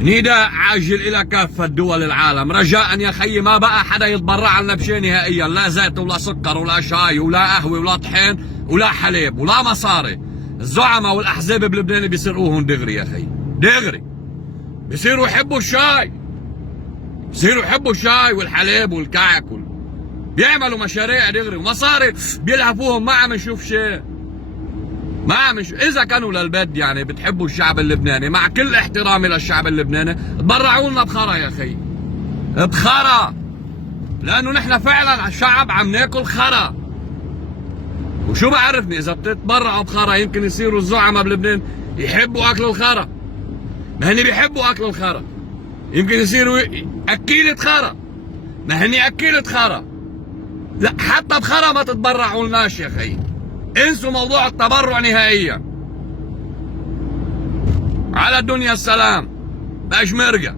نداء عاجل إلى كافة دول العالم رجاء يا خيي، ما بقى حدا يتبرع لنا بشيء نهائيا، لا زيت ولا سكر ولا شاي ولا قهوة ولا طحين ولا حليب ولا مصاري. الزعماء والأحزاب بلبنان بيسرقوهم دغري يا خيي، دغري بيصيروا يحبوا الشاي، بيصيروا يحبوا الشاي والحليب والكعك بيعملوا مشاريع دغري ومصاري بيلهفوهم. ما عم نشوف شيء، ما عم نشوف. إذا كانوا للبد يعني بتحبوا الشعب اللبناني، مع كل احترامي للشعب اللبناني، تبرعوا لنا بخرا يا خي، بخرا، لأنه نحن فعلا شعب عم ناكل خرا. وشو بعرفني إذا بتتبرعوا بخرا يمكن يصيروا الزعماء بلبنان يحبوا أكل الخرا، ما هني بيحبوا أكل الخرا، يمكن يصيروا أكيلة خرا، ما هني أكيلة خرا. لا حتى بخرا ما تتبرعوا لناش يا خي، انسوا موضوع التبرع نهائيا. على الدنيا السلام، باش مرجع.